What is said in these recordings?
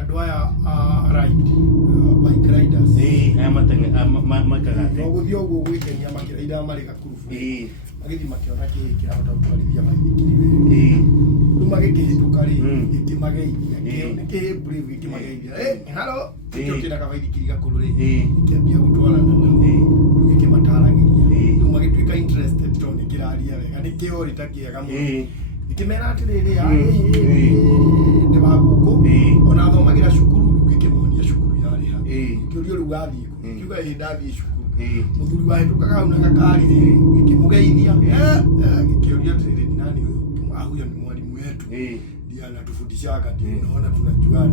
andũ aya ride bike riders aya makagate no gũthiĩ ũguo gwĩkenia makĩraida marĩ gakurubu magĩthiĩ makĩona kĩhĩ kĩrahota gũtwarithia maithikiri rĩu magĩkĩhĩtũka rĩ gĩkĩmageithia nĩ kĩhĩ brave gĩkĩmageithia halo kĩo kĩna kabaithikiri gakũrũ rĩ gĩkĩambia gũtwarana nao rĩu gĩkĩmataragĩria rĩu magĩtuĩka interested tondũ nĩ kĩraria wega nĩ kĩo rĩta kĩega mũno gĩkĩmera atĩrĩrĩ ndĩbagũkũ ona thomagĩra cukuru rĩu gĩkĩmonia cukuru yarĩ ha kĩũria rĩu gathiĩ kiuga ndathiĩ cukuru mũthuri wahĩtũkaga hau na gakari rĩrĩ gĩkĩmũgeithia gĩkĩũria atĩrĩrĩ ni nani ũyũ huyo ni mwalimu wetu ndiye anatufundishaga ndio unaona tunajuana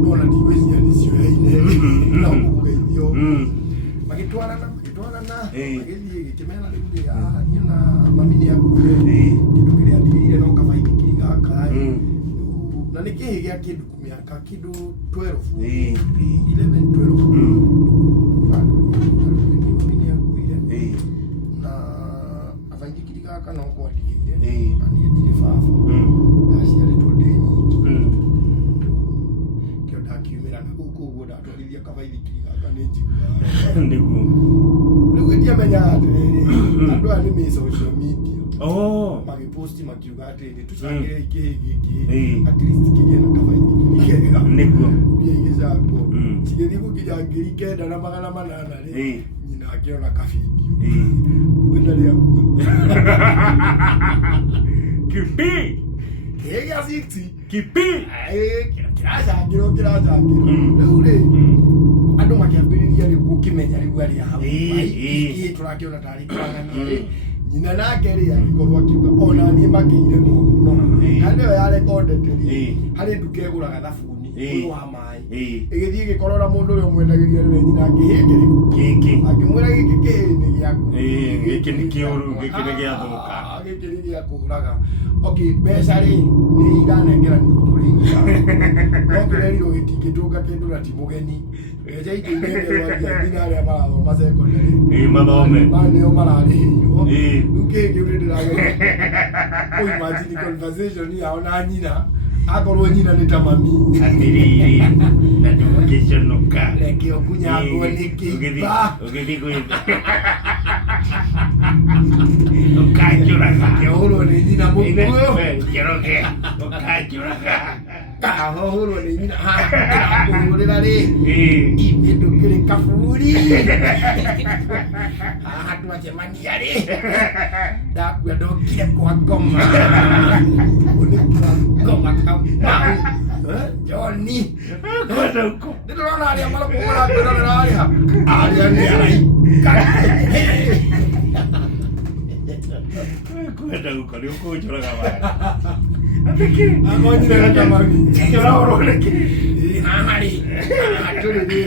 unaona ndiwezia nisioyaine na kũgeithio magĩtwarana magĩthiĩ gĩkĩmera rĩu na mami nĩ akuire kĩndũ kĩrĩa ndigĩire no kabaithikiri gaka na nĩ kĩhĩ gĩa kĩndũ mĩaka kĩndũ 12 na abaithikiri gaka no kwandigĩire na niĩ ndirĩ baba ndaciarĩtwo ndĩ nyiki kĩo ndakiumĩra na gũkũ ũguo ndatwarithia kabaithikiri gaka nĩ njiguaga nĩguo rĩu gĩtiamenyaga atĩrĩrĩ andũ aya nĩ me social media magĩposti makiuga atĩrĩrĩ tũcangĩre ikĩhĩ gĩkĩ at least kĩgĩe na kabaithikiri kega nĩguo mbia igĩcangwo cigĩthiĩ gũkinya 9,800 rĩ nyina akĩona kabidio kumbe ndarĩ akua kipi kĩhĩ gĩa 60 kipi kĩracangĩrwo rĩu rĩ andũ makĩambĩrĩria rĩu gũkĩmenya rĩu arĩa hau tũrakĩona tarĩ kũrang'ania rĩ nyina nake rĩ agĩkorwo akiuga ona niĩ makĩire mũno na nĩyo yarekondete rĩ harĩ nduka ĩgũraga thabuni ũyũ wa maĩ ĩgĩthiĩ ĩgĩkorora mũndũ ũrĩa ũmwendagĩria rĩ nyina akĩhĩ kĩrĩkũ akĩmwĩra gĩkĩ kĩhĩ nĩ gĩaku gĩkĩ nĩ kĩũru gĩkĩ nĩ gĩathũka gĩkĩ nĩ gĩa kũraga mbeca rĩ nĩ iranengeranio kũrĩ no kĩrerirwo gĩtingĩtũnga kĩndũ na ti mũgeni mbeca ingĩ inengerwagia nginya arĩa marathoma secondary mathome nĩo mararĩhĩirwo rĩu kĩhĩ kĩu nĩ ndĩrageria imagine conversation yao na nyina akorwo nyina nĩ ta mami atĩrĩrĩ na ndũgĩconoka reke ũkunyangwo nĩ kĩimba ũgĩthiĩ gwĩtha ũkanjũraga kĩahũrwo nĩ nyina mũkuo kĩroge ũkanjũraga kahũrwo nĩ nyina kũhũrĩra rĩ ithe ndũkĩrĩ kaburi haha twacemania rĩ ndakua ndokire kwa ngoma ũnĩkura ngoma Kamau Joni ndĩrona arĩa marakũgũra kwĩrorera arĩa nĩ kwenda gũkũ nĩ ũkũnjũraga waya amonyire na kamami ũrahũrwo nĩkĩ haha rĩ tũrĩ rĩ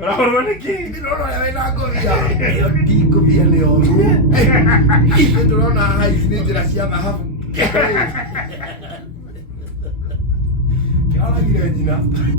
ũrahũrwo nĩkĩ ndĩrona ũrĩa wĩna ngũbia ĩyo ti ngũbia nĩ oru ithuĩ tũrona haha ici nĩ njĩra cia thahabu kĩoragire nyina